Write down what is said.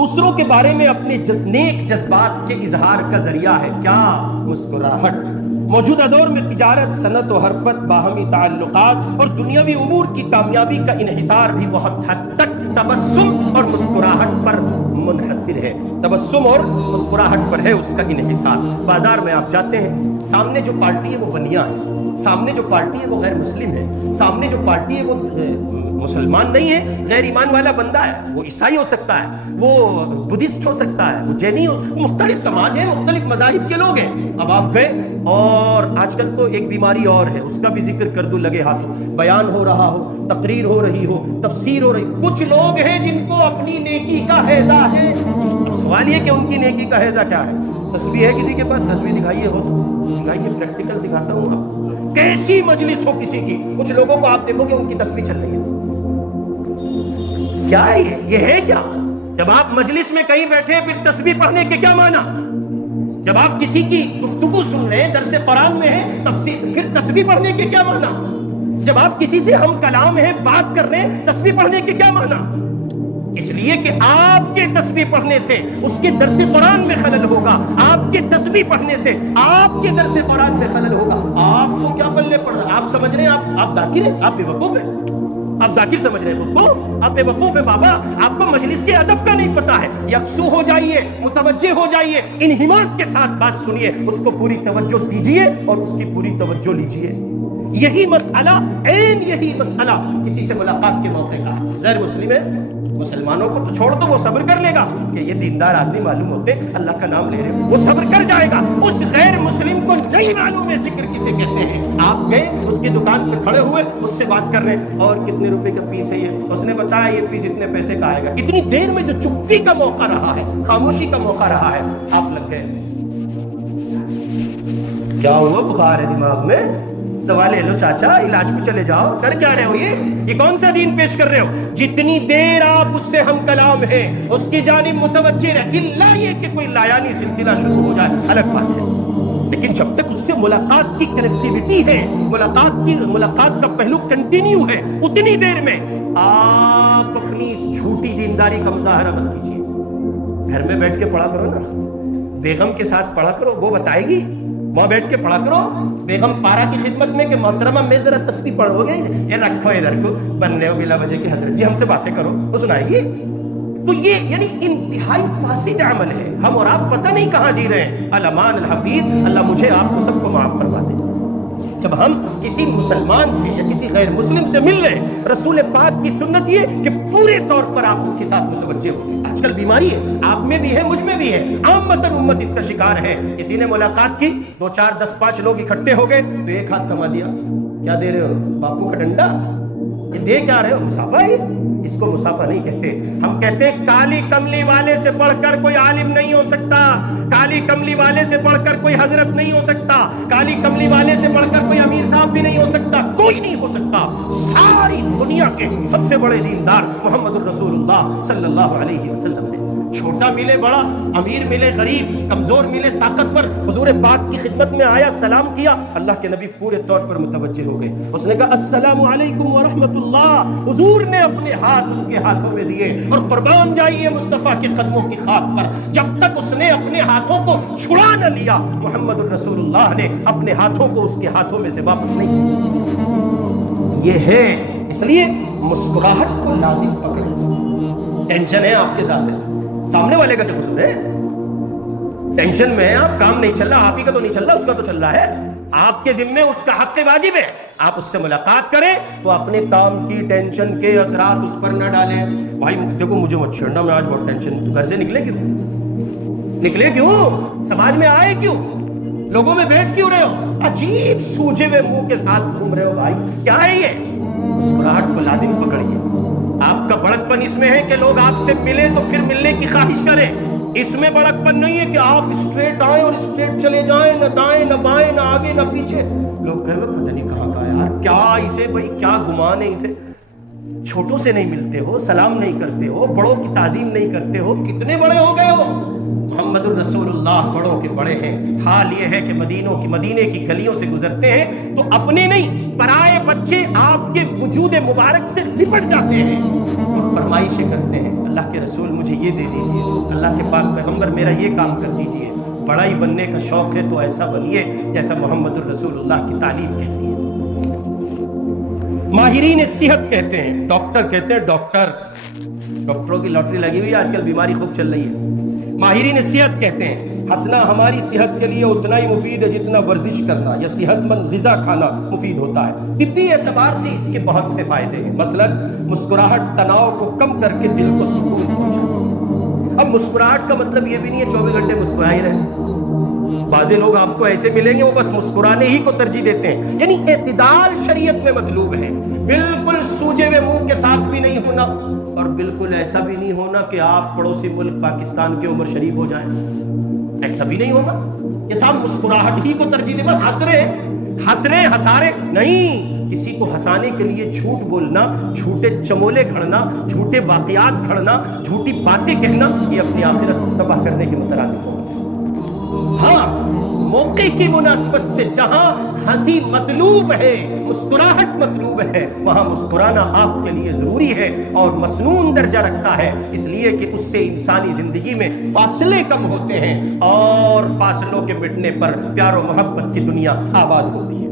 دوسروں کے بارے میں اپنے نیک جذبات کے اظہار کا ذریعہ ہے کیا؟ مسکراہٹ۔ موجودہ دور میں تجارت، صنعت و حرفت، باہمی تعلقات اور دنیاوی امور کی کامیابی کا انحصار بھی بہت حد تک تبسم اور مسکراہٹ پر منحصر ہے۔ تبسم اور مسکراہٹ پر ہے اس کا انحصار۔ بازار میں آپ جاتے ہیں، سامنے جو پارٹی ہے وہ بنیا ہے، سامنے جو پارٹی ہے وہ غیر مسلم ہے، سامنے جو پارٹی ہے وہ مسلمان نہیں ہے، غیر ایمان والا بندہ ہے، وہ عیسائی ہو سکتا ہے، وہ بدھسٹ ہو سکتا ہے، وہ جینی ہو، مختلف سماج ہے، مختلف مذاہب کے لوگ ہیں۔ اب آپ گئے اور آج کل تو ایک بیماری اور ہے، اس کا بھی ذکر کر دوں لگے ہاتھوں، بیان ہو رہا ہو، تقریر ہو رہی ہو، تفسیر ہو رہی، کچھ لوگ ہیں جن کو اپنی نیکی کا ہیضہ ہے۔ اب سوال یہ کہ ان کی نیکی کا ہیضہ کیا ہے؟ تصویر ہے کسی کے پاس؟ تصویر دکھائیے، ہو تو دکھائیے، پریکٹیکل دکھاتا ہوں آپ۔ کیسی مجلس ہو کسی کی، کچھ لوگوں کو آپ دیکھو گے ان کی تصویر چل رہی ہے، کیا ہے یہ ہے کیا؟ جب آپ مجلس میں کہیں بیٹھے پھر تسبیح پڑھنے کے کیا معنی؟ جب آپ کسی کی گفتگو سن رہے ہیں، درس قرآن میں ہے، پھر تسبیح پڑھنے کے کیا معنی؟ جب آپ کسی سے ہم کلام ہیں، بات کر رہے ہیں، تسبیح پڑھنے کے کیا معنی؟ اس لیے کہ آپ کے تسبیح پڑھنے سے اس کے درس قرآن میں خلل ہوگا، آپ کے تسبیح پڑھنے سے آپ کے درس قرآن میں خلل ہوگا۔ آپ کو کیا پلے پڑ رہا ہے؟ آپ سمجھ رہے ہیں آپ ذاکر ہیں، آپ بے وقوف ہیں، آپ ذاکر سمجھ رہے ہیں، آپ بے وقوف ہیں بابا، آپ کو مجلس کے ادب کا نہیں پتا ہے۔ یکسو ہو جائیے، متوجہ ہو جائیے، انہماک کے ساتھ بات سنیے، اس کو پوری توجہ دیجیے اور اس کی پوری توجہ لیجیے۔ یہی مسئلہ، یہی مسئلہ کسی سے ملاقات کے موقع کا ہے۔ غیر مسلم ہے، مسلمانوں کو تو چھوڑ دو، وہ صبر کر لے گا کہ یہ دیندار آدمی معلوم ہوتے، اللہ کا نام لے رہے، وہ صبر کر جائے گا۔ اس غیر مسلم کو نہیں معلوم ہے ذکر کسے کہتے ہیں۔ آپ گئے اس کی دکان پہ کھڑے ہوئے، اس سے بات کر رہے ہیں، اور کتنے روپے کا پیس ہے یہ؟ اس نے بتایا یہ پیس اتنے پیسے کا آئے گا۔ اتنی دیر میں جو چپی کا موقع رہا ہے، خاموشی کا موقع رہا ہے، آپ لگ گئے۔ کیا ہوا؟ بخار ہے دماغ میں؟ دوا لے لو چاچا، علاج پہ چلے جاؤ۔ کر کیا رہے ہو؟ یہ کون سا دین پیش کر رہے ہو؟ جتنی دیر آپ اس سے ہم کلام ہیں، اس کی جانب متوجہ رہے، الا یہ کہ کوئی لایانی سلسلہ شروع ہو جائے، الگ بات ہے، لیکن جب تک اس سے ملاقات کی کنیکٹیوٹی ہے، ملاقات کا پہلو کنٹینیو ہے، اتنی دیر میں آپ اپنی اس جھوٹی دینداری کا مظاہرہ مت کیجیے۔ گھر میں بیٹھ کے پڑھا کرو نا، بیگم کے ساتھ پڑھا کرو، وہ بتائے گی، وہاں بیٹھ کے پڑھا کرو، بیگم پارا کی خدمت میں کہ محترمہ میں ذرا تسبیح پڑھو گے، یہ رکھو ادھر کو، بننے ہو بلا وجہ کی حضرت جی ہم سے باتیں کرو، وہ سنائے گی۔ تو یہ یعنی انتہائی فاسد عمل ہے، ہم اور آپ پتہ نہیں کہاں جی رہے ہیں۔ الامان الحفیظ، اللہ مجھے آپ کو سب کو معاف فرما دے۔ جب ہم کسی مسلمان سے یا کسی غیر مسلم سے مل رہے ہیں، رسول پاک کی سنت یہ کہ پورے طور پر آپ اس کے ساتھ متوجہ ہو۔ آج کل بیماری ہے، آپ میں بھی ہے، مجھ میں بھی ہے، عامتاً امت اس کا شکار ہے۔ کسی نے ملاقات کی، 2 4 10 5 لوگ اکٹھے ہو گئے تو ایک ہاتھ تھما دیا، کیا دے رہے ہو؟ باپو کا ڈنڈا؟ یہ دے کیا رہے ہو؟ مسافہ ہے، اس کو مسافہ نہیں کہتے۔ ہم کہتے ہیں کالی کملی والے سے بڑھ کر کوئی عالم نہیں ہو سکتا، کالی کملی والے سے بڑھ کر کوئی حضرت نہیں ہو سکتا، کالی کملی والے سے بڑھ کر کوئی امیر صاحب بھی نہیں ہو سکتا، کوئی نہیں ہو سکتا۔ ساری دنیا کے سب سے بڑے دیندار محمد الرسول اللہ صلی اللہ علیہ وسلم نے، چھوٹا ملے بڑا، امیر ملے غریب، کمزور ملے طاقتور، حضور پاک کی خدمت میں آیا، سلام کیا، اللہ کے نبی پورے طور پر متوجہ ہو گئے۔ اس نے کہا السلام علیکم ورحمۃ اللہ، حضور نے اپنے ہاتھ اس کے ہاتھوں میں دیے، اور قربان جائیے مصطفیٰ کے قدموں کی خاک پر، جب تک اس نے اپنے ہاتھوں کو چھڑا نہ لیا، محمد الرسول اللہ نے اپنے ہاتھوں کو اس کے ہاتھوں میں سے واپس نہیں کیا۔ یہ ہے، اس لیے مسکراہٹ کو لازم پکڑیں۔ ٹینشن ہے آپ کے ساتھ، سامنے والے کا کیا قصور ہے؟ ٹینشن میں ہے آپ، کام نہیں چل رہا، آپ ہی کا تو نہیں چل رہا، اس کا تو چل رہا ہے، آپ کے ذمے اس کا حق واجب ہے، آپ اس سے ملاقات کریں تو اپنے کام کی ٹینشن کے اثرات اس پر نہ ڈالیں۔ بھائی دیکھو مجھے مت چھیڑنا، میں آج بہت ٹینشن، تو گھر سے نکلے کیوں؟ سماج میں آئے کیوں؟ لوگوں میں بیٹھ کیوں رہے ہو؟ عجیب سوجے ہوئے منہ کے ساتھ گھوم رہے ہو بھائی، کیا ہے یہ؟ مسکراہٹ کو لازم پکڑیے۔ آپ کا بڑک پن اس میں ہے کہ لوگ آپ سے ملے تو پھر ملنے کی خواہش کریں، اس میں بڑک پن نہیں ہے کہ آپ اسٹریٹ آئیں اور اسٹریٹ چلے جائیں، نہ دائیں نہ بائیں، نہ آگے نہ پیچھے۔ لوگ کہہ رہے پتہ نہیں کہاں کا یار، کیا اسے بھائی کیا گمان ہے اسے؟ چھوٹوں سے نہیں ملتے ہو، سلام نہیں کرتے ہو، بڑوں کی تعظیم نہیں کرتے ہو، کتنے بڑے ہو گئے ہو؟ محمد الرسول اللہ بڑوں کے بڑے ہیں۔ حال یہ ہے کہ مدینے کی گلیوں سے گزرتے ہیں تو اپنے نہیں پرائے بچے آپ کے وجود مبارک سے لپٹ جاتے ہیں اور فرمائشیں کرتے ہیں، اللہ کے رسول مجھے یہ دے دیجیے، اللہ کے پاک پیغمبر میرا یہ کام کر دیجیے۔ بڑائی بننے کا شوق ہے تو ایسا بنیے جیسا محمد الرسول اللہ کی تعلیم کہتی ہے۔ ماہرین صحت کہتے ہیں، ڈاکٹر کہتے ہیں، ڈاکٹروں کی لاٹری لگی ہوئی ہے، آج کل بیماری خوب چل رہی ہے۔ ماہرین صحت کہتے ہیں ہنسنا ہماری صحت کے لیے اتنا ہی مفید ہے جتنا ورزش کرنا یا صحت مند غذا کھانا مفید ہوتا ہے۔ طبی اعتبار سے اس کے بہت سے فائدے ہیں، مثلا مسکراہٹ تناؤ کو کم کر کے دل کو سکون پہنچاتی ہے۔ اب مسکراہٹ کا مطلب یہ بھی نہیں ہے 24 گھنٹے مسکرا ہی رہے، بعض لوگ آپ کو ایسے ملیں گے وہ بس مسکرانے ہی کو ترجیح دیتے ہیں، یعنی اعتدال شریعت میں مطلوب ہے۔ بالکل سوجے ہوئے منہ کے ساتھ بھی نہیں ہونا اور بالکل ایسا بھی نہیں ہونا کہ آپ پڑوسی ملک پاکستان کے عمر شریف ہو جائیں، ایسا بھی نہیں ہونا کہ صاحب مسکراہٹ ہی کو ترجیح دے، بس ہنس رہے ہنسارے نہیں۔ کسی کو ہنسانے کے لیے جھوٹ بولنا، جھوٹے چمولے گھڑنا، جھوٹے واقعات گھڑنا، جھوٹی باتیں کہنا، یہ اپنی آخرت کو تباہ کرنے کے مترادف ہوگا۔ ہاں، موقع کی مناسبت سے جہاں ہنسی مطلوب ہے، مسکراہٹ مطلوب ہے، وہاں مسکرانا آپ کے لیے ضروری ہے اور مسنون درجہ رکھتا ہے، اس لیے کہ اس سے انسانی زندگی میں فاصلے کم ہوتے ہیں اور فاصلوں کے مٹنے پر پیار و محبت کی دنیا آباد ہوتی ہے۔